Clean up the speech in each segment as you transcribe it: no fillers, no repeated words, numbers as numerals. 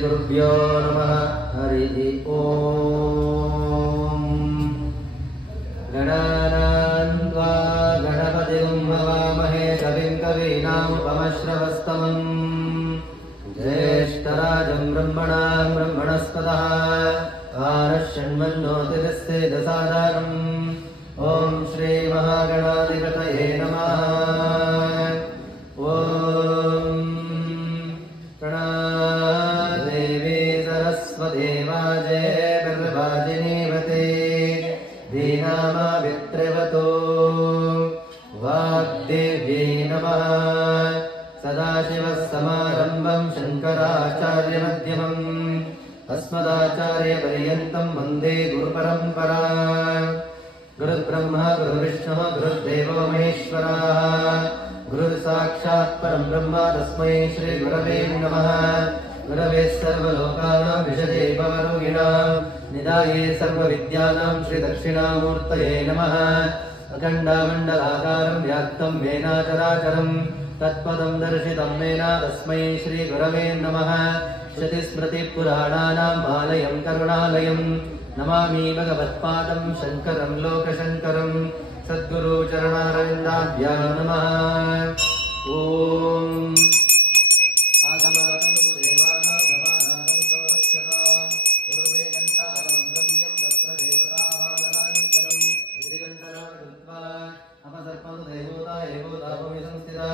गुरुभ्यो नमः। हरिः ओम्। गणानां त्वा गणपतिं हवामहे कविं कवीनामुपमश्रवस्तमम् ज्येष्ठराजं ब्रह्मणां ब्रह्मणस्पतः आनश्यन्मन्नोतिरस्येदसादरम्। ॐ श्री महागणाधिपतये नमः। ॐ प्रणदेवी सरस्वती वाजे गर्भाजिनीवते दीनामावित्रवतो वाग्देव्यै नमः। सदाशिवसमारम्भं शङ्कराचार्यमध्यमम् अस्मदाचार्यपर्यन्तं वन्दे गुरुपरम्परा। गुरुर्ब्रह्मा गुरुर्विष्णुः गुरुर्देवो महेश्वरः गुरुर्साक्षात् परं ब्रह्म तस्मै श्रीगुरवे नमः। गुरवे सर्वलोकानां विषजे भवरोगिणां निधाये सर्वविद्यानां श्रीदक्षिणामूर्तये नमः। अखण्डमण्डलाकारं व्याप्तं येन चराचरं तत्पदं दर्शितं येन तस्मै श्रीगुरवे नमः। श्रुतिस्मृतिपुराणानाम् आलयं करुणालयं नमामि भगवत्पादं शङ्करं लोकशङ्करं सद्गुरुचरणारविन्दाभ्यां नमः। ॐ आगमागं देवानां गमानागं गौरक्षता गुरुवे कण्ठालं ब्रह्म्यं तत्र देवताभावनान्तरं गिरिकण्ठनां कृत्वा अपसर्पं देवता एवोता भूमि संस्थिता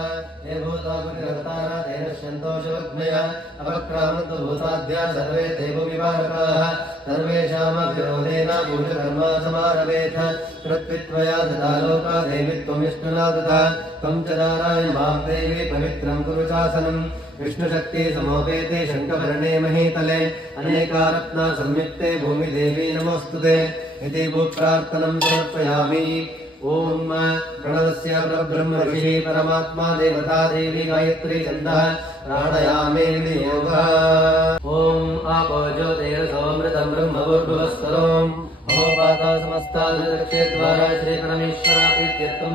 एवोता भूमिकर्तारा तेन सन्तोषवग्मय अपक्रामद्भूताद्या सर्वे देवविवाहकाः सर्वेषामभिरोधेन पूजकर्मा समारभेथ। कृत्वित्वया दता लोका देवी त्वमिष्णुना दता त्वं च नारायण मां देवी पवित्रं कुरु शासनम्। विष्णुशक्ति समोपेते शङ्खवर्णे महीतले अनेकारत्ना संयुक्ते भूमिदेवी नमोऽस्तुते इति भूप्रार्थनं समर्पयामि। ॐ प्रणवस्य परब्रह्म ऋषिः परमात्मा देवता देवी गायत्री छन्दः प्राणायामे नियोगः। ॐ आपो ज्योतिरसोऽमृतं ब्रह्मभूर्भुवस्सरोम् अहोपाता समस्ताद्वारा श्रीपरमेश्वराप्रीत्यर्थं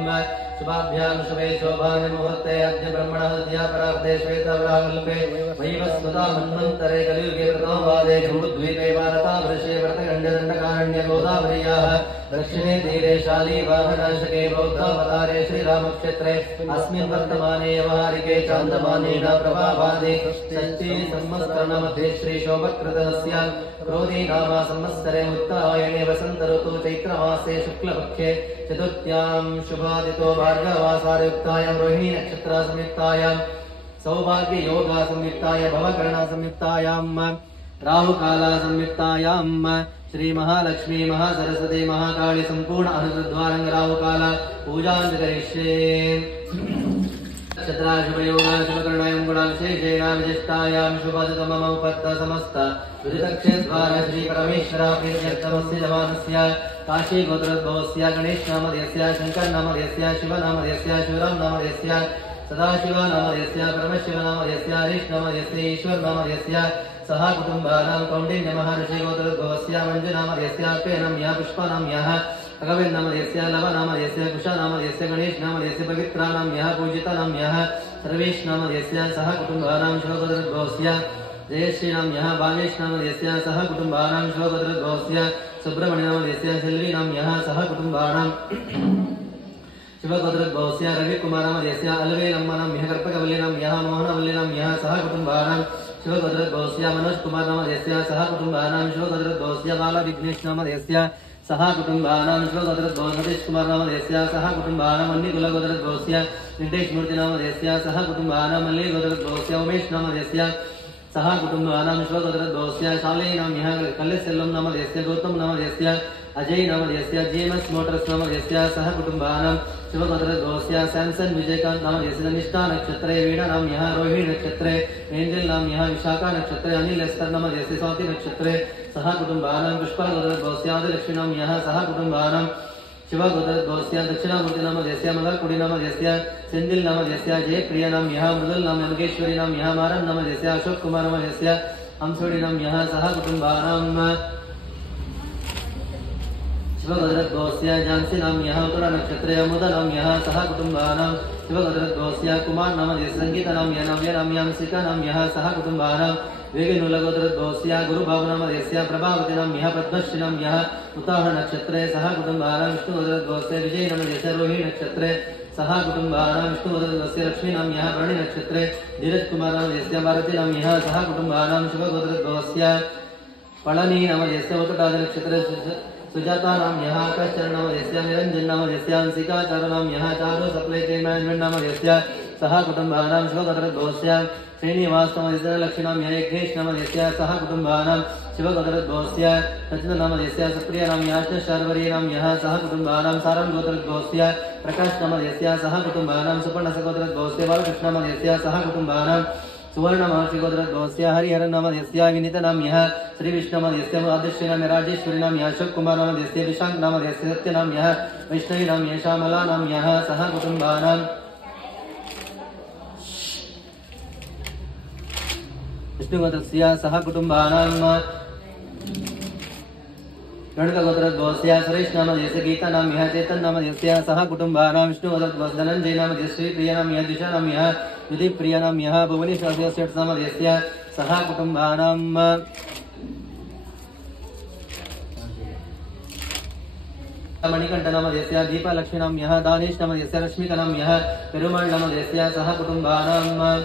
शुभाभ्यां शुभे शोभानि मुहूर्ते अद्य ब्रह्मणः द्यापरार्धे श्वेतवराकल्पे वैवस्वता मन्वन्तरे कलियुगे प्रथमपादे जम्बुद्वीपे भारतावृषे व्रतखण्डदण्डकारण्य गोदावरीयाः दक्षिणे तीरे शालीवाहनाशके बौद्धावतारे श्रीरामक्षेत्रे अस्मिन् वर्तमाने व्यवहारिके चान्दमाने न प्रभावादे षष्ठी संवत्सरमध्ये श्रीशोभकृतस्य क्रोधी नाम संवत्सरे उत्तरायणे वसन्त ऋतु चैत्रमासे शुक्लपक्षे चतुर्थ्यां शुभादितो भार्गवासारयुक्तायां रोहिणी नक्षत्रा संयुक्तायां सौभाग्य योगा संयुक्ताय भवकरणा संयुक्तायां राहुकाला संयुक्तायां श्री महालक्ष्मी महासरस्वती महाकाली संपूर्ण अनुद्वारंग राहुकाला पूजां करिष्ये। नक्षत्रा शुभयोगा शुभकर्णायां गुणाविशेषेण विशिष्टायां शुभदतममुपत्त समस्त दुरितक्षेद्वारा श्री परमेश्वरा प्रीत्यर्थमस्य जवानस्य काशी गोत्रोद्भवस्य गणेश नामधेयस्य शङ्कर नामधेयस्य शिव नामधेयस्य शिवराम नामधेयस्य सदाशिव नामधेयस्य परमशिव नामधेयस्य हरीश नामधेयस्य ईश्वर नामधेयस्य सह कुटुम्बानां कौण्डिन्य महर्षि गोत्रोद्भवस्य मञ्जु नामधेयस्य अप्यनम्यः पुष्पनाम्यः भगवन् नामधेयस्य लव नामधेयस्य कुश नामधेयस्य गणेश नामधेयस्य पवित्रानाम्यः पूजितनाम्यः सर्वेश नामधेयस्य सह कुटुम्बानां शिवगोत्रोद्भवस्य जयश्री नाम्यः भावेश नामधेयस्य सह कुटुम्बानां शिवगोत्रोद्भवस्य सुब्रह्मण्य नामधेयस्य सेल्वी नाम्यः सह कुटुम्बानां शिवगोत्रोद्भवस्य रविकुमार नामधेयस्य अलवेलम्मा नाम्यः कर्पकवल्ली नाम्यः मोहनवल्ली नाम्यः सह कुटुम्बानां शिवगोत्रोद्भवस्य मनोज कुमार नामधेयस्य सह कुटुम्बानां शिवगोत्रोद्भवस्य बालविघ्नेश नामधेयस्य सह कुटुम्बानां शिवगोत्रोद्भवस्य सतीश कुमार नामधेयस्य सह कुटुम्बानां मल्लिकुलगोत्रोद्भवस्य वेङ्कटेश मूर्ति नामधेयस्य सह कुटुम्बानां मल्ली गोत्रोद्भवस्य उमेश नामधेयस्य सह कुटुम्बानां शिवगोत्रोद्भवस्य शाले नाम्यः कल्लेसेल्वं नामधेयस्य गौतम नामधेयस्य अजय नामधेयस्य जेएमएस मोटर्स नामधेयस्य सह कुटुम्बानां शिवगोत्रोद्भवस्य सैमसन् विजयकांत नामधेयस्य निष्ठा नक्षत्रे वीणा नाम्यः रोहिणी नक्षत्रे एंजल नाम्यः विशाखा नक्षत्रे अनिल एस्तर नामधेयस्य स्वाति नक्षत्रे सह कुटुम्बानां पुष्पा गोत्रोद्भवस्य आदिलक्ष्मी नाम्यः सह कुटुम्बानां शिवगोत्रोद्भवस्य दक्षिणामूर्ति नामधेयस्य मलकुडी नामधेयस्य सेन्दिल नामधेयस्य जयप्रिया नाम्यः मृदुल नाम योगेश्वरी नाम्यः मारन नामधेयस्य अशोक कुमार नामधेयस्य हंसोडी नाम्यः सह कुटुम्बानां शिवगोत्रोद्भवस्य झांसी नाम्यः उत्तरा नक्षत्रे अमुद नाम्यः सह कुटुम्बानां शिवगोत्रद्वस्य कुमार नामधेयस्य संगीता नाम्यः नव्य नाम्यां सीता नाम्यः सह कुटुम्बानां वेगिनुलगोत्रद्वस्य गुरुभाव नामधेयस्य प्रभावती नाम्यः पद्मश्री नाम्यः उताह नक्षत्रे सह कुटुम्बानां विष्णुगोत्रद्वस्य विजय नामधेयस्य रोहिणी नक्षत्रे सह कुटुम्बानां विष्णुगोत्रद्वस्य लक्ष्मी नाम्यः भरणी नक्षत्रे धीरज कुमार नामधेयस्य भारती नाम्यः सह कुटुम्बानां शिवगोत्रद्वस्य पळनी नामधेयस्य उत्तरादि नक्षत्रे सुजाता नाम्यः आकाशचरण नामधेयस्य निरंजन नामधेयस्य अंसिकाचार नाम्यः चारु सप्लाई चेन मैनेजमेंट नामधेयस्य सह कुटुम्बानां शिवगोत्रद्वस्य श्रीनिवास नामधेयस्य लक्ष्मी नाम्यः यज्ञेश नामधेयस्य सह कुटुम्बानां शिवगोत्रद्वस्य सचिन नामधेयस्य सप्रिय नाम्यः शार्वरी नाम्यः सह कुटुम्बानां सारं गोत्रद्वस्य प्रकाश नामधेयस्य सह कुटुम्बानां सुपर्णसगोत्रद्वस्य बालकृष्ण नामधेयस्य सह कुटुम्बानां सुवर्णमहर्षिगोत्रद्वस्य हरिहर नामधेयस्य विनीत नाम्यः श्रीविष्णु नामधेयस्य आदिश्री नाम्यः राजेश्वरी नाम्यः अशोक कुमार नामधेयस्य विशांक नामधेयस्य सत्य नाम्यः वैष्णवी नाम्यः श्यामला नाम्यः सह कुटुम्बानां विष्णुगोत्रस्य सह कुटुम्बानां गणकगोत्रद्वस्य सुरेश नामधेयस्य गीता नाम्यः चेतन नामधेयस्य सह कुटुम्बानां विष्णुगोत्रद्वस्य धनंजय नामधेयस्य श्रीप्रिय नाम्यः दिशा नाम्यः युधिप्रिय नाम्यः भुवनेश्वरस्य सेठ नामधेयस्य सह कुटुम्बानां मणिकंठ नामधेयस्य दीपलक्ष्मी नाम्यः दानेश नामधेयस्य रश्मिका नाम्यः पेरुमाळ नामधेयस्य सह कुटुम्बानां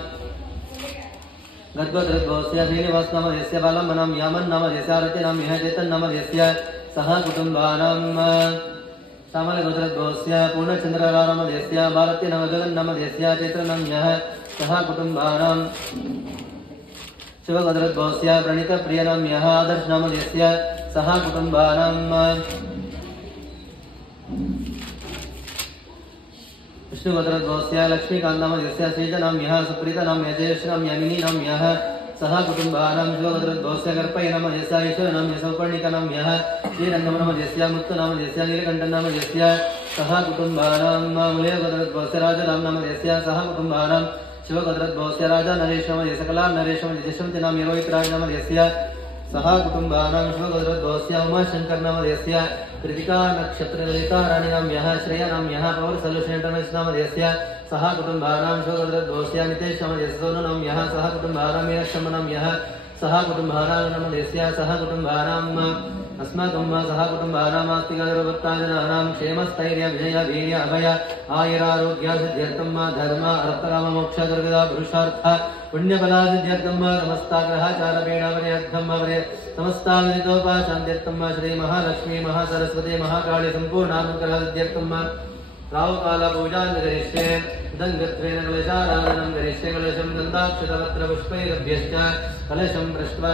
गद्गोत्रद्वस्य श्रीनिवास नामधेयस्य बालम्ब नाम्यः मन नामधेयस्य आरती नाम्यः चेतन नामधेयस्य सह कुटुम्बानां श्यामलगोत्रद्वस्य पूर्णचन्द्रराव नामधेयस्य भारती जगन् नामधेयस्य चैत्र नाम्यः सह कुटुम्बानां शिवगोत्रद्वस्य प्रणीतप्रिय नाम्यः आदर्श नामधेयस्य सह कुटुम्बानां विष्णुगोत्रद्वस्य लक्ष्मीकान्त नामधेयस्य श्रीज नाम्यः सुप्रीता नाम्यः जयश्री नाम्यः मिनी नाम्यः सह कुटुम्बानां शिवगोत्रद्वस्य कर्पय नामधेयस्य ईश्वर नाम्यः सौपर्णिका नाम्यः श्रीरङ्गम नामधेयस्य मुत्तु नामधेयस्य नीलकण्ठ नामधेयस्य सह कुटुम्बानां मुलयगोत्रद्वस्य राजाराम नामधेयस्य सह कुटुम्बानां शिवगोत्रद्वस्य राजा नरेश नामधेयस्य कला नरेश यशवन्ति नाम्यः रोहितराज नामधेयस्य सह कुटुम्बानां शिवगोत्रद्वस्य उमाशंकर नामधेयस्य कृतिका नक्षत्र ललिता राणी नाम्यः श्रेया नाम्यः पवर सॉल्यूशन इंटरनेशनल नामधेयस्य सह कुटुम्बानां शिवगोत्रद्वस्य नितेश नामधेयस्य सोनु नाम्यः सह कुटुम्बानां मीनाक्षम्म नाम्यः सह कुटुम्बानां नामधेयस्य सह कुटुम्बानां अस्माकं सह कुटुम्बानां आस्तिकर्वत्ताजनानां क्षेमस्थैर्य विजय वीर्य अभय आयुरारोग्य सिद्ध्यर्थं धर्म अर्थकाम मोक्ष दुर्गदा पुरुषार्थ पुण्यफला सिद्ध्यर्थं समस्ताग्रहाचार पीडावरेऽर्थं समस्ताविदितोपाशान्त्यर्थं श्री महालक्ष्मी महासरस्वती महाकाली सम्पूर्णानुग्रह सिद्ध्यर्थं राहुकाल पूजां करिष्ये दङ्गत्वेन कलशाराधनं करिष्ये कलशं गन्धाक्षतपत्रपुष्पैरभ्यश्च कलशं पृष्ट्वा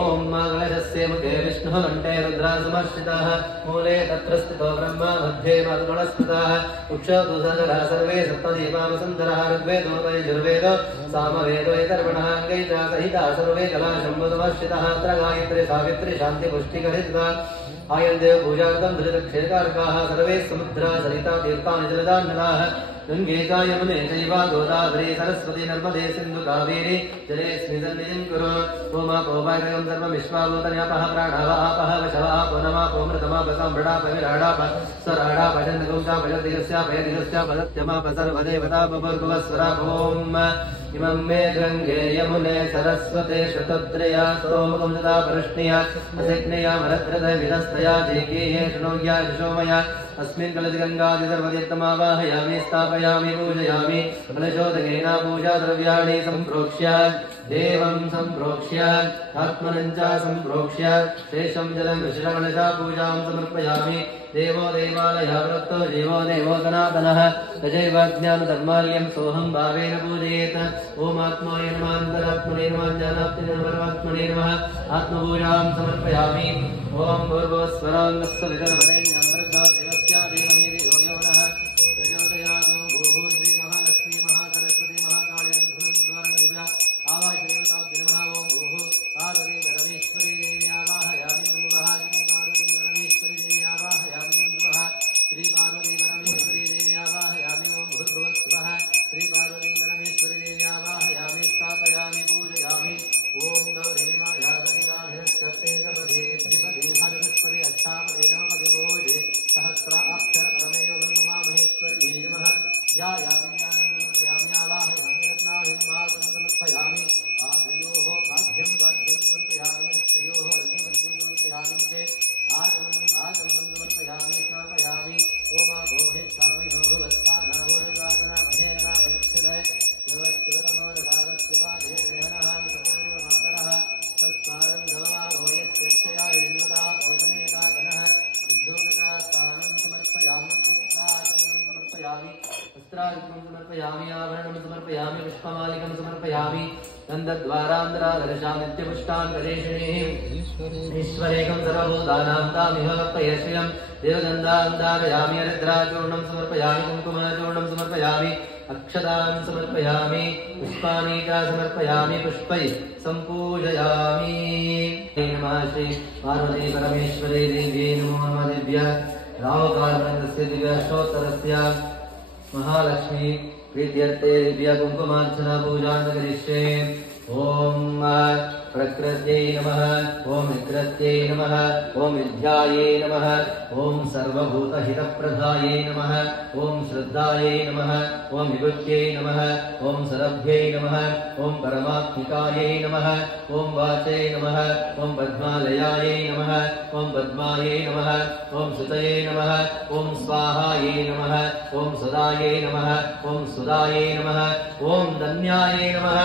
ओम कलशस्य मुखे विष्णुः कण्ठे रुद्रः समर्शितः मूले तत्र स्थितो ब्रह्मा मध्ये मरुगुणस्थितः उक्षोदुसनरः सर्वे सप्तदीपावसुन्दरः ऋग्वेदो यजुर्वेदो सामवेदो यतर्वणः अङ्गैः सहितः सर्वे कलाशम्भुसमर्शितः अत्र गायत्री सावित्री शान्तिपुष्टिकरित्वा आयन्देव पूजार्थं धृतक्षेत्रकारकाः सर्वे समुद्रा सरिता तीर्थानि जलदान्नदाः गङ्गे च यमुने चैव गोदावरी सरस्वती नर्मदे सिन्धु कावेरी जलेऽस्मिन् सन्निधिं कुरु ओमापोपायकं सर्वमिश्वाभूतन्यापः प्राणावापः वशवापो नमापो मृतमापसाम्भृडापविराडाप स्वराडापचन्द्रगुंसापयदिगस्यापयदिगस्यापदत्यमापसर्वदेवतापभर्गुवस्वरापोम् इमं मे गङ्गे यमुने सरस्वते शतत्रया सोमकं सदा परष्णिया असिग्नया मरद्रथ विनस्तया देकीये शृणोग्या यशोमया अस्मिन् कलशि गङ्गादि सर्वतीर्थमावाहयामि स्थापयामि पूजयामि कलशोदकेन पूजा द्रव्याणि सम्प्रोक्ष्य देवं सम्प्रोक्ष्य आत्मनं च सम्प्रोक्ष्य शेषं जलं ऋषिकलशा पूजां समर्पयामि देवो देवालयः वृत्तो जीवो देवो सनातनः तजैव ज्ञानधर्माल्यं सोऽहं भावेन पूजयेत् ॐ आत्माय नमः अन्तरात्मने नमः ज्ञानात्मने नमः परमात्मने नमः आत्मपूजां समर्पयामि ॐ भूर्भुवस्वराङ्गस्य विदर्भरेण्यं भर्गो देवस्य धीमहि धियो यो नः प्रचोदयात् भूः श्री महालक्ष्मी महासरस्वती महाकाली गुणद्वारमेभ्यः आवाहयामि नमः ॐ भूः पार्वती परमेश्वरी देवी आवाहयामि नमः श्री पार्वती परमेश्वरी देवी आवाहयामि नमः श्री पार्वती परमेश्वरी देवी आवाहयामि ॐ भूर्भुवस्वः श्री पार्वती परमेश्वरी देवी आवाहयामि स्थापयामि पूजयामि ॐ गौरी माया सतिकाभिरक्षते कपदे द्विपदे हरस्पदे अष्टापदे नवपदे समर्पयामि आभरणं समर्पयामि पुष्पमालिकं समर्पयामि गन्धद्वारान्तरादर्शां नित्यपुष्टान् गणेशिनीः ईश्वरेकं सर्वभूतानां तामिह वर्तयश्रियं देवगन्धां धारयामि हरिद्राचूर्णं समर्पयामि कुङ्कुमचूर्णं समर्पयामि अक्षतां समर्पयामि पुष्पाणि च समर्पयामि पुष्पैः सम्पूजयामि नमः श्री पार्वती परमेश्वरी देव्यै नमो नमः दिव्य रावकालस्य दिव्याष्टोत्तरस्य महालक्ष्मी प्रीत्यर्थे दिव्य कुङ्कुमार्चना पूजां करिष्ये ॐ प्रकृत्यै नमः ॐ मित्रत्यै नमः ॐ विद्यायै नमः ॐ सर्वभूतहितप्रदायै नमः ॐ श्रद्धायै नमः ॐ विभुत्यै नमः ॐ सरभ्यै नमः ॐ परमात्मिकायै नमः ॐ वाचै नमः ॐ पद्मालयायै नमः ॐ पद्मायै नमः ॐ सुतये नमः ॐ स्वाहायै नमः ॐ सदायै नमः ॐ सुदायै नमः ॐ धन्यायै नमः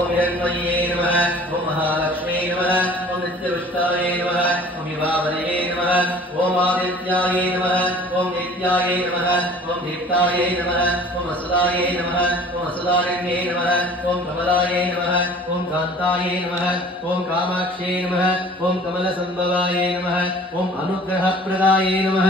ॐ हिरण्मये नमः ॐ महालक्ष्मी नमः ॐ नित्यपुष्टाय नमः ॐ विभावनये नमः ॐ आदित्याय नमः ॐ नित्याय नमः ॐ दीप्ताय नमः ॐ असुदाय नमः ॐ असुदारण्ये नमः ॐ कमलाय नमः ॐ कान्ताय नमः ॐ कामाक्ष्ये नमः ॐ कमलसम्भवाय नमः ॐ अनुग्रहप्रदाय नमः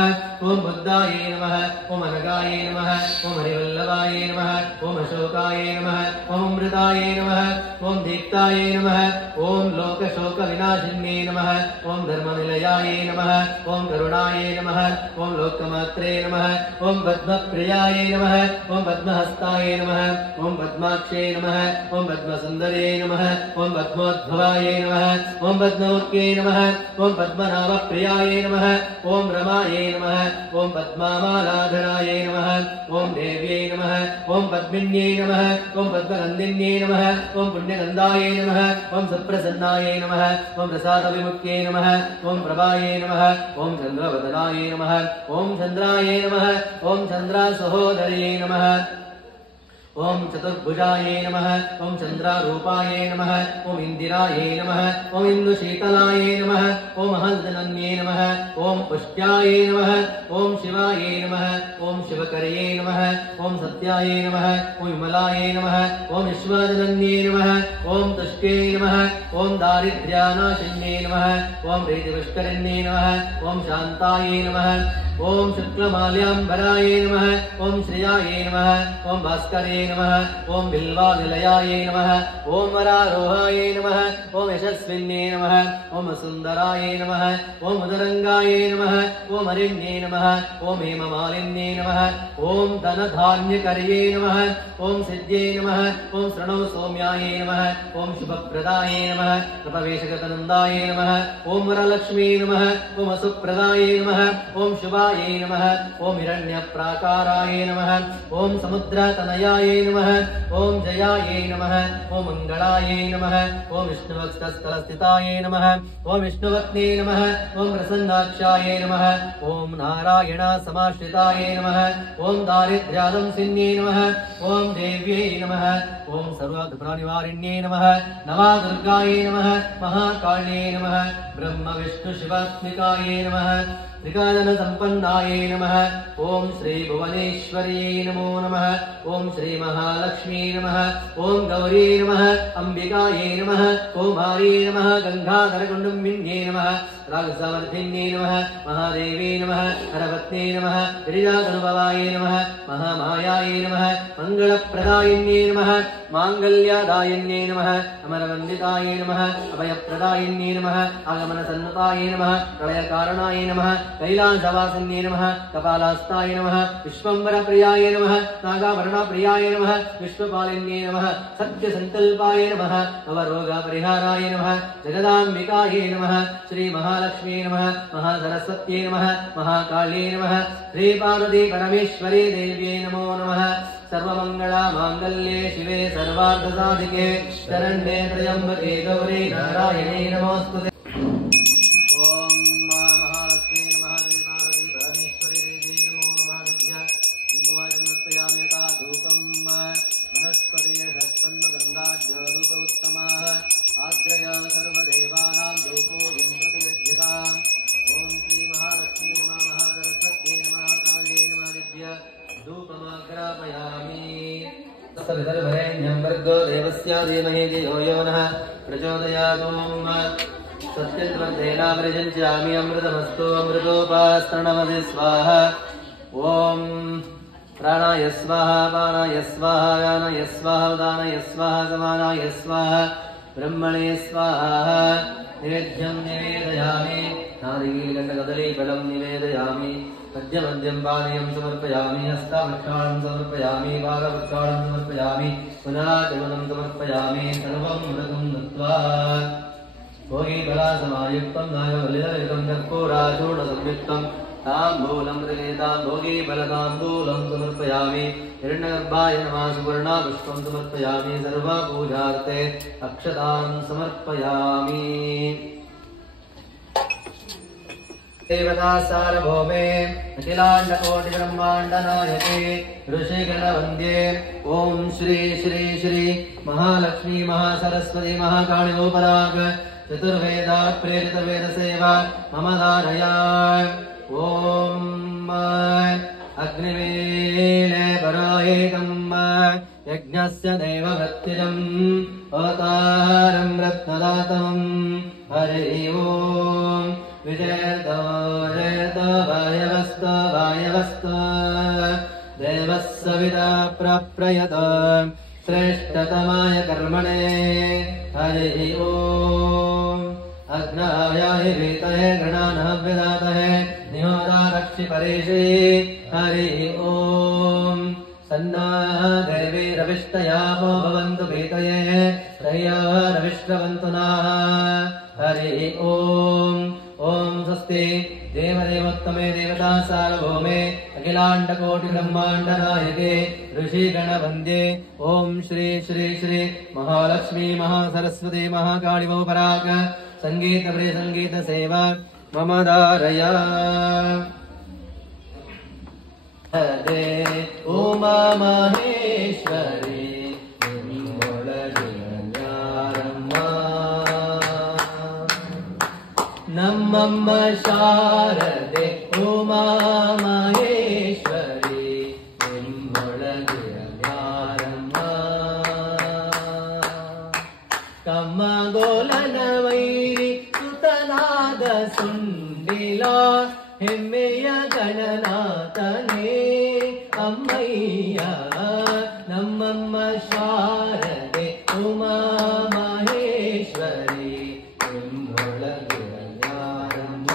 ॐ बुद्धाय नमः ॐ अनगाय नमः ॐ हरिवल्लभाय नमः ॐ अशोकाय नमः ॐ अमृताय नमः ॐ दीप्ताय नमः ॐ लोकशोकविनाशिन्ये नमः ॐ धर्मनिलयाय नमः ॐ करुणाय नमः ॐ लोकमात्रे नमः ॐ पद्मप्रियाय नमः ॐ पद्महस्ताय नमः ॐ पद्माक्षे नमः ॐ पद्मसुन्दरे नमः ॐ पद्मोद्भवाय नमः ॐ पद्ममुख्ये नमः ॐ पद्मनाभप्रियाय नमः ॐ रमाय नमः ॐ पद्मामालाधराय नमः ॐ देव्यै नमः ॐ पद्मिन्यै नमः ॐ पद्मनन्दिन्यै नमः ॐ पुण्यनन्दाय नमः ॐ सुप्रसन्नाय नमः ॐ प्रसादविमुख्ये नमः ॐ प्रभाय नमः ॐ चन्द्रवदनाय नमः ॐ चन्द्राय नमः ॐ चन्द्रासहोदर्यै नमः ॐ चतुर्भुजाय नमः ॐ चन्द्रारूपाय नमः ॐ इन्दिराय नमः ॐ इन्दुशीतलाय नमः ॐ महल्दनन्ये नमः ॐ पुष्ट्याय नमः ॐ शिवाय नमः ॐ शिवकर्ये नमः ॐ सत्याय नमः ॐ विमलाय नमः ॐ विश्वजनन्ये नमः ॐ तुष्ट्ये नमः ॐ दारिद्र्यानाशिन्ये नमः ॐ प्रीतिपुष्करिण्ये नमः ॐ शान्ताय नमः ॐ शुक्लमाल्याम्बराय नमः ॐ श्रियाय नमः ॐ भास्करे नमः ॐ बिल्वानिलयाय नमः ॐ वरारोहाय नमः ॐ यशस्विन्ये नमः ॐ सुन्दराय नमः ॐ उदरङ्गाय नमः ॐ हरिण्ये नमः ॐ हेममालिन्ये नमः ॐ धनधान्यकर्ये नमः ॐ सिद्ध्ये नमः ॐ शृणौ सौम्याय नमः ॐ शुभप्रदाय नमः कृपवेशगतनन्दाय नमः ॐ वरलक्ष्मी नमः ॐ असुप्रदाय नमः ॐ शुभाय नमः ॐ हिरण्यप्राकाराय नमः ॐ समुद्रतनयाय नमः ॐ जयाय नमः ॐ मङ्गलाय नमः ॐ विष्णुवक्षस्थलस्थिताय नमः ॐ विष्णुवत्ने नमः ॐ प्रसन्नाक्षाय नमः ॐ नारायणसमाश्रिताय नमः ॐ दारिद्र्यादंसिन्ये नमः ॐ देव्यै नमः ॐ सर्वदुःखनिवारिण्ये नमः नवादुर्गायै नमः महाकाल्यै नमः ब्रह्मविष्णुशिवात्मिकायै नमः त्रिकाननसम्पन्नाय नमः ॐ श्रीभुवनेश्वर्यै नमो नमः ॐ श्रीमहालक्ष्मी नमः ॐ गौरी नमः अम्बिकायै नमः कौमारी नमः गङ्गाधरकुण्डुम्बिन्ये नमः रागसावर्धिन्ये नमः महादेवी नमः हरपत्ने नमः गिरिजातनुभवाय नमः महामायायै नमः मङ्गलप्रदायिन्ये नमः माङ्गल्यदायिन्ये नमः अमरवन्दिताय नमः अभयप्रदायिन्ये नमः आगमनसन्नुताय नमः प्रलयकारणाय नमः कैलासवासिन्ये नमः कपालास्ताय नमः विश्वम्बरप्रियाय नमः नागाभरणप्रियाय नमः विश्वपालिन्ये नमः सत्यसङ्कल्पाय नमः नवरोगपरिहाराय नमः जगदाम्बिकायै नमः श्रीमहालक्ष्मी नमः महासरस्वत्यै नमः महाकाल्यै नमः श्रीपार्वती परमेश्वरी देव्यै नमो नमः सर्वमङ्गलमाङ्गल्ये शिवे सर्वार्थसाधिके शरण्ये त्र्यम्बके गौरी नारायणे नमोऽस्तुते धूपमाग्रापयामि। तत्सवितर्वरेण्यं भर्गो देवस्य धीमहि धियो यो नः प्रचोदयात्। सत्यन्त्वन्तेनामृजञ्चामि अमृतमस्तु अमृतोपास्तरणमधि स्वाहा। ॐ प्राणाय स्वाहा पानाय स्वाहा व्यानाय स्वाहा उदानाय स्वाहा समानाय स्वाहा ब्रह्मणे स्वाहा। निवेद्यं निवेदयामि नारिकेलकदलीफलं निवेदयामि मध्यमध्यं पानीयं समर्पयामि हस्तावृक्षाणं समर्पयामि पादवृक्षाणं समर्पयामि पुनराचमनं समर्पयामि सर्वं मृगं दत्त्वा भोगीफलासमायुक्तं नागबलिदयुतं कर्पूराचूर्णसंयुक्तं ताम्बूलं मृगेतां भोगीफलताम्बूलं समर्पयामि। हिरण्यगर्भाय नमः सुवर्णापुष्पं समर्पयामि सर्वपूजार्थे अक्षतां समर्पयामि। देवता सार्वभौमे अखिलाण्डकोटिब्रह्माण्डनायके ऋषिगणवन्द्ये ॐ श्री श्री श्री महालक्ष्मी महासरस्वती महाकालिनोपराग चतुर्वेदा प्रेरित वेदसेवा मम धारया। ॐ अग्निवेले परायेकम् यज्ञस्य देववृत्तिरम् अवतारं रत्नदातम् हरि ॐ विजयतवायवस्त देवः सविता प्रप्रयत श्रेष्ठतमाय कर्मणे हरि ॐ अग्नायाय वीतये गणानः विदातये निहोरारक्षि परेशे हरि ॐ सन्ना देवी रविष्टयामो भवन्तु वीतये रय्या रविष्टवन्तु नः हरि ॐ स्वस्ति देवदेवोत्तमे देवता सार्वभौमे अखिलाण्डकोटिब्रह्माण्डनायके ऋषिगणवन्द्ये ॐ श्री श्री श्री महालक्ष्मी महासरस्वती महाकालिमोपराग संगीतप्रिय संगीत सेवा मम धारया। हरे उमा महेश्वरी नमः शारदे उमा महेश्वरी निम्मोळगिरम्यारम्म कम्मगोलन वैरि सुतनाद सुंडिल ಹೆಮ್ಮೆಯ ಗಣನಾಥನೇ ಅಮ್ಮಯ್ಯ ನಮ್ಮಮ್ಮ ಶಾರದೆ ಉಮಾ ಮಹೇಶ್ವರಿ ನಿಮ್ಮೊಳಗಿರಯಾರಮ್ಮ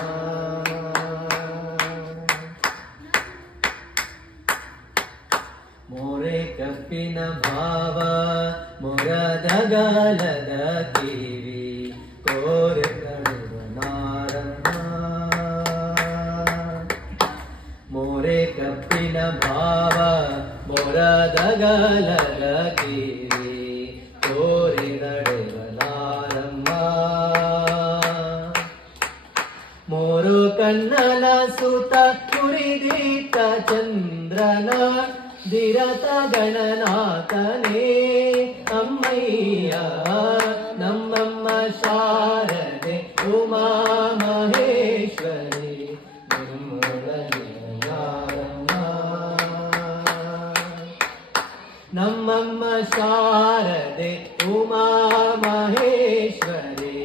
ಮೋರೆ ಕಪ್ಪಿನ ಭಾವ ಮೊರದಗಲದ ಕಿವಿ ಕೋರೆ ಕಪ್ಪಿನ ಭಾವ ಮೊರದಗಲದ ಕಿವಿ ಕೋರಿ ನಡೆವಲಾರಮ್ಮ ಮೋರು ಕಣ್ಣನ ಸುತ ಕುರಿದೀತ ಚಂದ್ರನ ಧಿರತ ಗಣನಾಥನೇ ಅಮ್ಮಯ್ಯ ನಮ್ಮಮ್ಮ ಶಾರದೆ ಉಮಾ ಮಹೇಶ್ವರಿ ನಮ್ಮಮ್ಮ ಶಾರದೆ ಉಮಾ ಮಹೇಶ್ವರಿ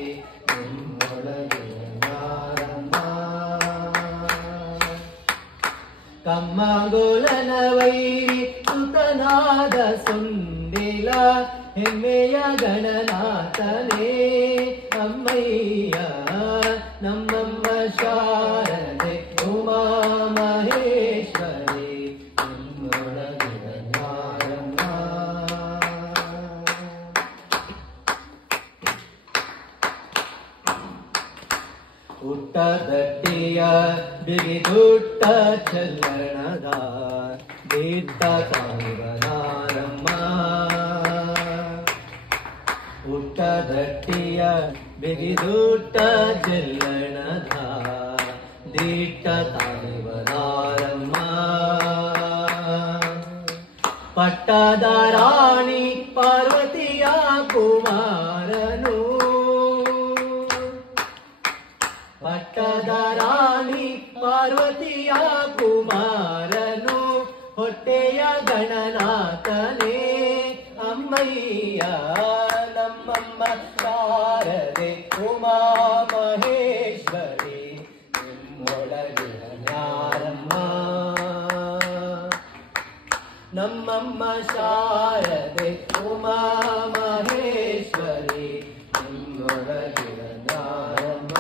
ನಿಮ್ಮೊಳಗಿರಯಾರಮ್ಮ ಕಮ್ಮಗೋಲನ ವೈರಿ ಸುತನಾದ ಸುಂಡಿಲ ಹೆಮ್ಮೆಯ ಗಣನಾಥನೇ ಅಮ್ಮಯ್ಯ ನಮ್ಮಮ್ಮ ಶಾರದೆ ಉಮಾ ಮಹೇಶ್ವರಿ ಹುಟ್ಟದಟ್ಟಿಯ ಬಿಗಿದುಟ್ಟ ಚಲ್ಲಣದ ದೀರ್ಥ ಕಾಂಗನಾರಮ್ಮ ಹುಟ್ಟದಟ್ಟಿಯ ಬಿಗಿದುಟ್ಟ ಚಲ್ಲಣದ ದೀರ್ಥ ತಾಳಿವನಾರಮ್ಮ ಪಟ್ಟದ ರಾಣಿ ಪಾರ್ವತಿಯ ಕುಮಾರನು ಪಟ್ಟದ ರಾಣಿ ಪಾರ್ವತಿಯ ಕುಮಾರನು ಹೊಟ್ಟೆಯ ಗಣನಾಥನೇ ಅಮ್ಮಯ್ಯ ನಮ್ಮಮ್ಮ ಶಾರದೆ ಉಮಾ ಮಹೇಶ್ವರಿ ನಿಮ್ಮೊಳಗಿನ ಜ್ಞಾನಮ್ಮ ನಮ್ಮಮ್ಮ ಶಾರದೆ ಉಮಾ ಮಹೇಶ್ವರಿ ನಿಮ್ಮೊಳಗಿನ ಜ್ಞಾನಮ್ಮ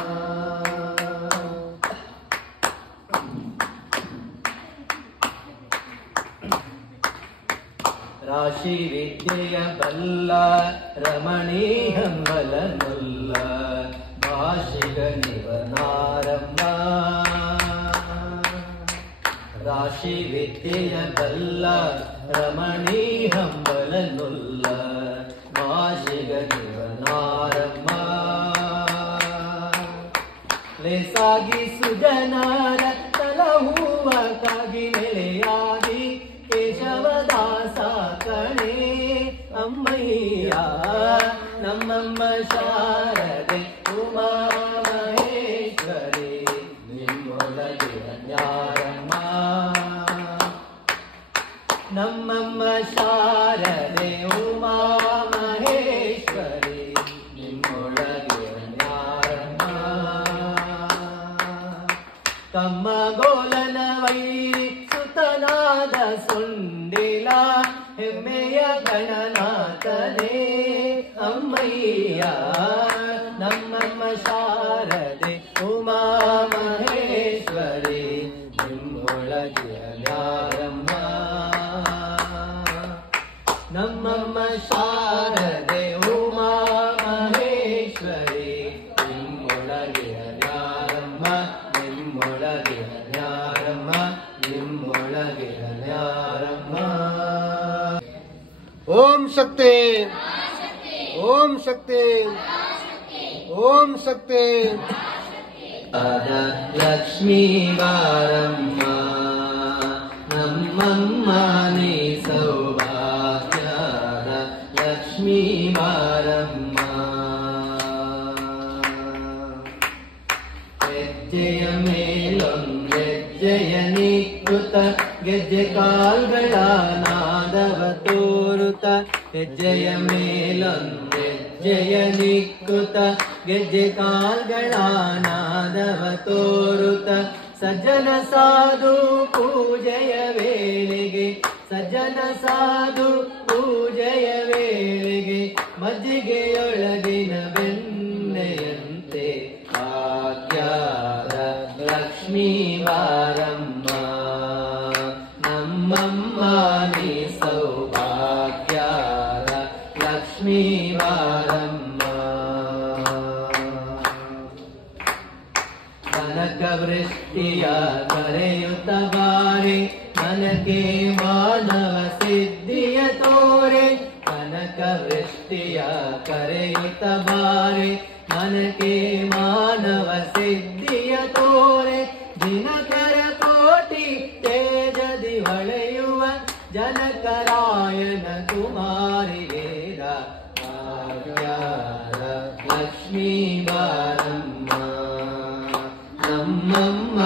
ರಾಶಿ ವಿದ್ಯೆಯ ಬಲ್ಲ ರಮಣೀ ಹಂಬಲನುಲ್ಲ ಭಾಷಿಗ ನಿವನಾರಮ್ಮ ರಾಶಿ ವಿದ್ಯೆಯ ಬಲ್ಲ ರಮಣೀ ಹಂಬಲನುಲ್ಲ ಭಾಷಿಗ ನಿವನಾರಮ್ಮ ಲೇಸಾಗಿ ಸುಜನಾರ ತಲಹುವ ಕಾಗಿ ನೆಲೆಯಾಗಿ ಕೇಶವದಾಸ ಕಣೆ ಅಮ್ಮಯ್ಯ ನಮ್ಮಮ್ಮ ಶಾರದೆ ಉಮಾ ಮಹೇಶ್ವರಿ ನಿಮ್ಮೊಳಗಿನ ಜ್ಞಾನಮ್ಮ ನಮ್ಮಮ್ಮ ಶಾರದೆ ಉಮಾ ಮಹೇಶ್ವರಿ ನಿಮ್ಮೊಳಗಿನ ಜ್ಞಾನಮ್ಮ ತಮ್ಮ ಗೋಲನ ವೈರಿ ಸುತನಾದ ಸುಂಡಿಲ ಹೆಮ್ಮೆಯ ಗಣನಾಥನೇ ಅಮ್ಮಯ್ಯ ನಮ್ಮಮ್ಮ ಶಾರದೆ ಉಮಾ ಮಹೇಶ್ವರಿ ನಿಮ್ಮೊಳಗಿನ ಜ್ಞಾನಮ್ಮ ನಮ್ಮಮ್ಮ ಶಾರದೆ ಉಮಾ ಮಹೇಶ್ವರಿ ನಿಮ್ಮೊಳಗಿನ ಜ್ಞಾನಮ್ಮ ನಿಮ್ಮೊಳಗಿನ ಜ್ಞಾನಮ್ಮ ನಿಮ್ಮೊಳಗಿನ ಜ್ಞಾನಮ್ಮ ಓಂ ಶಕ್ತಿ ಓಂ ಶಕ್ತಿ ಓಂ ಶಕ್ತಿ ಅದ ಲಕ್ಷ್ಮೀ ಬಾರಮ್ಮ ನಮ್ಮಮ್ಮ ನೀ ಸೌಭಾಗ್ಯದ ಲಕ್ಷ್ಮೀ ಬಾರಮ್ಮ ಹೆಜ್ಜೆಯ ಮೇಲೊಂದೆಜ್ಜೆಯ ನಿಕ್ಕುತ ಗೆಜ್ಜೆ ಕಾಲ್ಗಳ ನಾದವ ತೋರುತ ಹೆಜ್ಜೆಯ ಮೇಲೊಂದೆಜ್ಜೆಯ ನಿಕ್ಕುತ ಗೆಜ್ಜೆ ಕಾಲ್ಗಳ ನಾದವ ತೋರುತ ಸಜ್ಜನ ಸಾಧು ಪೂಜೆಯ ವೇಳೆಗೆ ಸಜ್ಜನ ಸಾಧು ಪೂಜೆಯ ವೇಳೆಗೆ ಮಜ್ಜಿಗೆಯೊಳಗಿನ ಬೆಣ್ಣೆಯಂತೆ ಭಾಗ್ಯದ ಲಕ್ಷ್ಮೀ ಬಾರಮ್ಮ ನಮ್ಮಮ್ಮ ನೀ ಸೌಭಾಗ್ಯದ ಲಕ್ಷ್ಮೀ ಬಾರಮ್ಮ ಕನಕ ವೃಷ್ಟಿಯ ಕರೆಯುತ್ತ ಬಾರೆ ನನಗೆ ಮಾನವ ಸಿದ್ಧಿಯ ತೋರೆ ಕನಕ ವೃಷ್ಟಿಯ ಕರೆಯುತ್ತ ಬಾರೆ ನನಗೆ ಮಾನವ ಸಿದ್ಧಿಯ ತೋರೆ ದಿನಕರ ಕೋಟಿ ತೇಜದಿ ಹೊಳೆಯುವ ಜನಕರಾಯನ ಕುಮಾರಿ ವೇದ ಭಾಗ್ಯದ ಲಕ್ಷ್ಮೀ ಬಾರಮ್ಮ ನಮ್ಮಮ್ಮ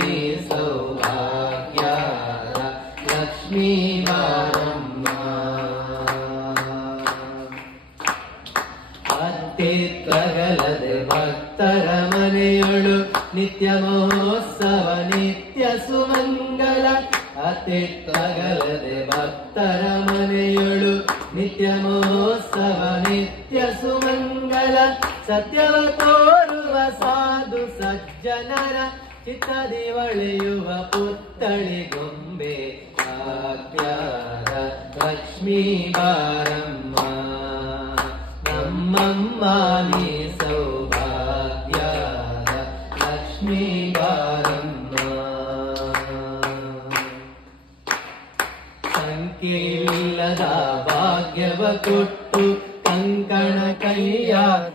ನೀ ಸೌಭಾಗ್ಯದ ಲಕ್ಷ್ಮೀ ಬಾರಮ್ಮ ಅತ್ತಿತ್ತಗಲದೆ ಭಕ್ತರ ಮನೆಯೊಳು ನಿತ್ಯ ಮಹೋತ್ಸವ ನಿತ್ಯ ಸುಮಂಗಲ ಅತ್ತಿತ್ತಗಲದೆ ಭಕ್ತರ ಮನೆಯೊಳು ನಿತ್ಯ ಮಹೋತ್ಸವ ನಿತ್ಯ ಸುಮಂಗಲ ಸತ್ಯವ ತೋರುವ ಸಾಧು ಸಜ್ಜನರ ಚಿತ್ತದಿ ಹೊಳೆಯುವ ಪುತ್ತಳಿ ಗೊಂಬೆ ಭಾಗ್ಯದ ಲಕ್ಷ್ಮೀ ಬಾರಮ್ಮ ನಮ್ಮಮ್ಮ ನೀ ಸೌಭಾಗ್ಯದ ಲಕ್ಷ್ಮೀ ಬಾರಮ್ಮ ಸಂಖ್ಯೆಯಿಲ್ಲದ ಭಾಗ್ಯವ ಕೊಟ್ಟು ಕಂಕಣ ಕೈಯ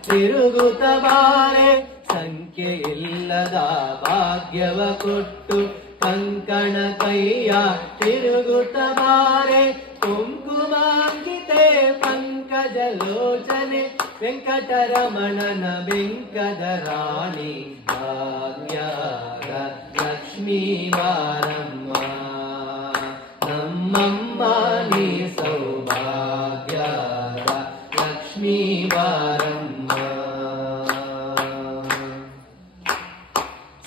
ತಿರುಗುತ್ತ ಬಾರೆ ಸಂಖ್ಯೆಯಿಲ್ಲದ ಭಾಗ್ಯವ ಕೊಟ್ಟು ಕಂಕಣ ಕೈಯ ತಿರುಗುತ್ತ ಬಾರೆ ಕುಂಕುಮಾಂಕಿತೆ ಪಂಕಜಲೋಚನೆ ವೆಂಕಟರಮಣನ ಬೆಂಕದ ರಾಣಿ ಭಾಗ್ಯದ ಲಕ್ಷ್ಮೀ ಬಾರಮ್ಮ ನಮ್ಮಮ್ಮ ನೀ ಸೌಭಾಗ್ಯ ಲಕ್ಷ್ಮೀ ಬಾರಮ್ಮ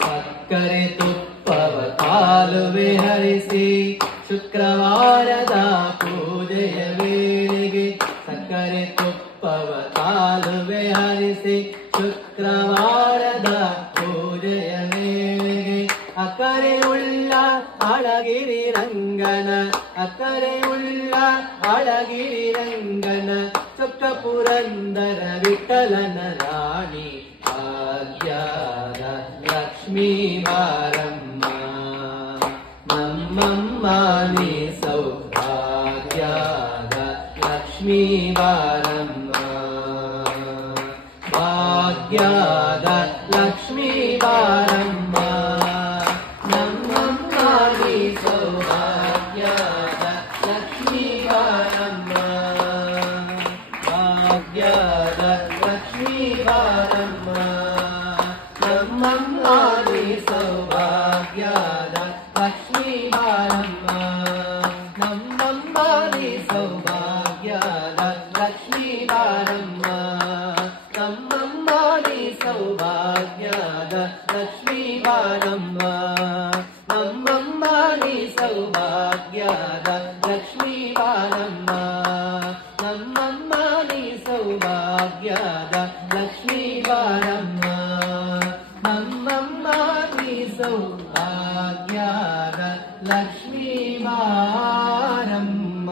ಸಕ್ಕರೆ ತುಪ್ಪವ ಕಾಲುವೆ ಹರಿಸಿ ಶುಕ್ರವಾರದ ಪೂಜೆಯ ವೇಳೆಗೆ ಸಕ್ಕರೆ ತುಪ್ಪವ ಕಾಲುವೆ ಹರಿಸಿ ಶುಕ್ರವಾರದ ಪೂಜೆಯ ವೇಳೆಗೆ ಅಕ್ಕರೆಯುಳ್ಳ ಅಳಗಿರಿ ರಂಗನ ಅಕ್ಕರೆಯುಳ್ಳ ಅಳಗಿರಿ ರಂಗನ ಚೊಕ್ಕ ಪುರಂದರ ವಿಠಲನ ರಾಣಿ ಭಾಗ್ಯದ ಲಕ್ಷ್ಮೀ ಬಾರಮ್ಮ ನಮ್ಮಮ್ಮ ನೀ ಸೌಭಾಗ್ಯದ ಲಕ್ಷ್ಮೀ ಬಾರಮ್ಮ ಭಾಗ್ಯದ ಲಕ್ಷ್ಮೀ ಬಾರಮ್ಮ ನಮ್ಮಮ್ಮ ನೀ ಸೌಭಾಗ್ಯದ ಲಕ್ಷ್ಮೀ ಬಾರಮ್ಮ ಭಾಗ್ಯದ ಲಕ್ಷ್ಮೀ ಬಾರಮ್ಮ ನಮ್ಮಮ್ಮ ನೀ ಸೌಭಾಗ್ಯದ ಲಕ್ಷ್ಮೀ ಬಾರಮ್ಮ ನಮ್ಮಮ್ಮ ನೀ ಸೌಭಾಗ್ಯದ ಲಕ್ಷ್ಮೀ ಬಾರಮ್ಮ ನಮ್ಮಮ್ಮ ನೀ ಸೌಭಾಗ್ಯದ ಲಕ್ಷ್ಮೀ ಬಾರಮ್ಮ ನಮ್ಮಮ್ಮ ನೀ ಸೌಭಾಗ್ಯದ ಲಕ್ಷ್ಮೀ ಬಾರಮ್ಮ ನಮ್ಮಮ್ಮ ನೀ ಸೌಭಾಗ್ಯದ ಲಕ್ಷ್ಮೀ ಬಾರಮ್ಮ ನಮ್ಮಮ್ಮ ನೀ ಸೌಭಾಗ್ಯದ ಲಕ್ಷ್ಮೀ ಬಾರಮ್ಮ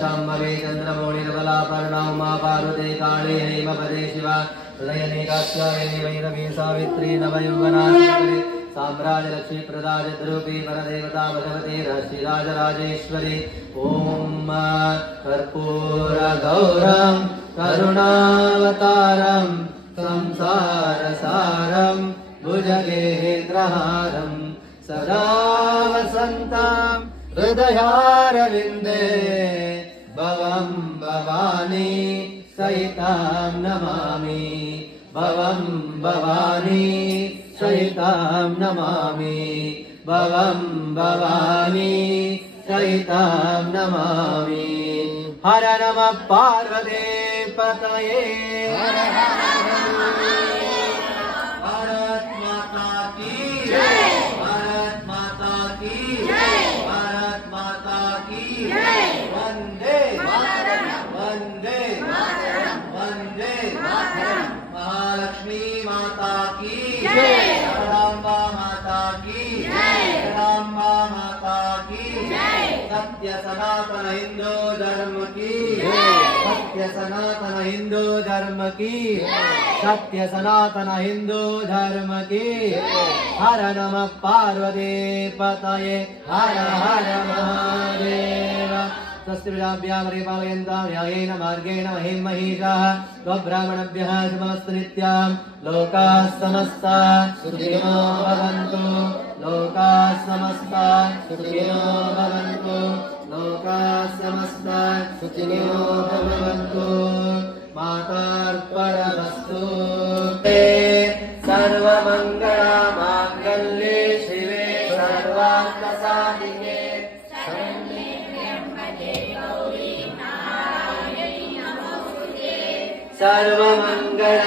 शाम्भवे चन्द्रमौळिरबलापर्णा उमा पार्वती काळे हेमपदे शिवा हृदयनेकास्यायनि वैरवी सावित्री नवयौवनाश्वरी साम्राज्यलक्ष्मी प्रदायद्रूपी परदेवता भगवती श्रीराजराजेश्वरी ॐ कर्पूरगौरं करुणावतारं संसारसारं भुजगेन्द्रहारं सदा वासन्ताम् हृदयारविन्दे भवं भवानी सहितां नमामि भवं भवानी सहितां नमामि भवं भवानी सहितां नमामि हर नमः पार्वती पतये भारत माता की जय भारत माता की जय भारत माता की जय वंदे वंदे वंदे महालक्ष्मी माता की जय जगदम्बा माता की जय जगदम्बा माता की जय सत्य सनातन हिंदू धर्म की सत्य सनातन हिंदू धर्म की सत्य सनातन हिंदू धर्म की हर नमः पार्वती पतये हर हर महादेव तस्याभ्यां परिपालयन्तां न्यायेन मार्गेण महिं महिषाः स्वब्राह्मणभ्यः शुभमस्तु नित्यां लोकाः समस्ताः सुखिनो भवन्तु लोकाः समस्ताः सुखिनो भवन्तु लोकाः समस्ताः सुखिनो भवन्तु मातार्पणमस्तु सर्वमङ्गलमाङ्गल्ये शिवे सर्वार्थसाधिके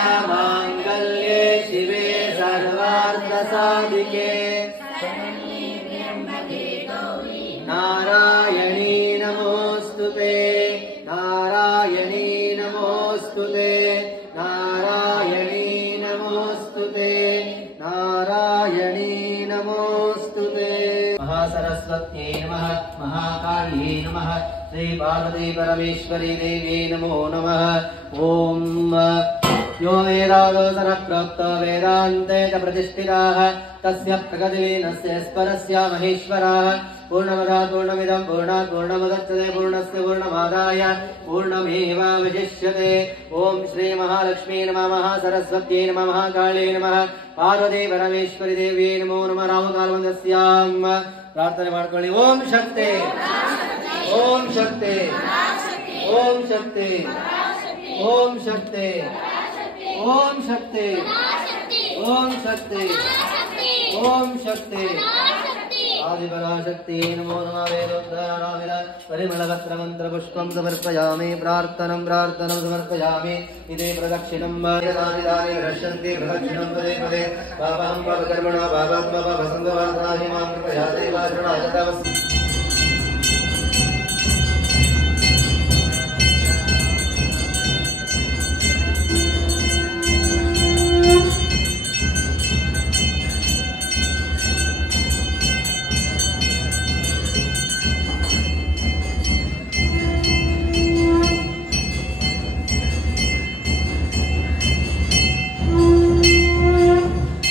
सर्वमङ्गलमाङ्गल्ये शिवे सर्वार्थसाधिके नारायणी नमोऽस्तुते नारायणी नमोऽस्तुते नारायणी नमोऽस्तुते नारायणी नमोऽस्तुते महासरस्वत्यै नमः महाकाल्यै नमः श्री पार्वती परमेश्वरी देवी नमो नमः ओम यो वेदागोचरप्रोक्त वेदान्ते च प्रतिष्ठिताः तस्य प्रगतिलीनस्य स्परस्य महेश्वराः पूर्णमदा पूर्णमिदं पूर्णात् पूर्णमुदच्यते पूर्णस्य पूर्णमादाय पूर्णमेवावशिष्यते ओम श्री महालक्ष्मी नमः महासरस्वत्यै नमः महाकाल्यै नमः पार्वती परमेश्वरी देवी नमो नमः राहुकालवन्दस्यां प्रार्थने माड्ಕೊಳ್ಳಿ ओम शक्ति ओम शक्ति ओम शक्ति ओम शक्ति ओम शक्ति ओम शक्ति ओम शक्ति आदिपराशक्ति नमो नमः वेदोद्धारणामिल परिमलपत्रमन्त्रपुष्पं समर्पयामि प्रार्थनं समर्पयामि इति प्रदक्षिणं यदानि रक्षन्ति प्रदक्षिणं पदे पदे पापं पापकर्मणा पापात्मा पापसङ्गवासनाहि मां कृपया देवाचरणाय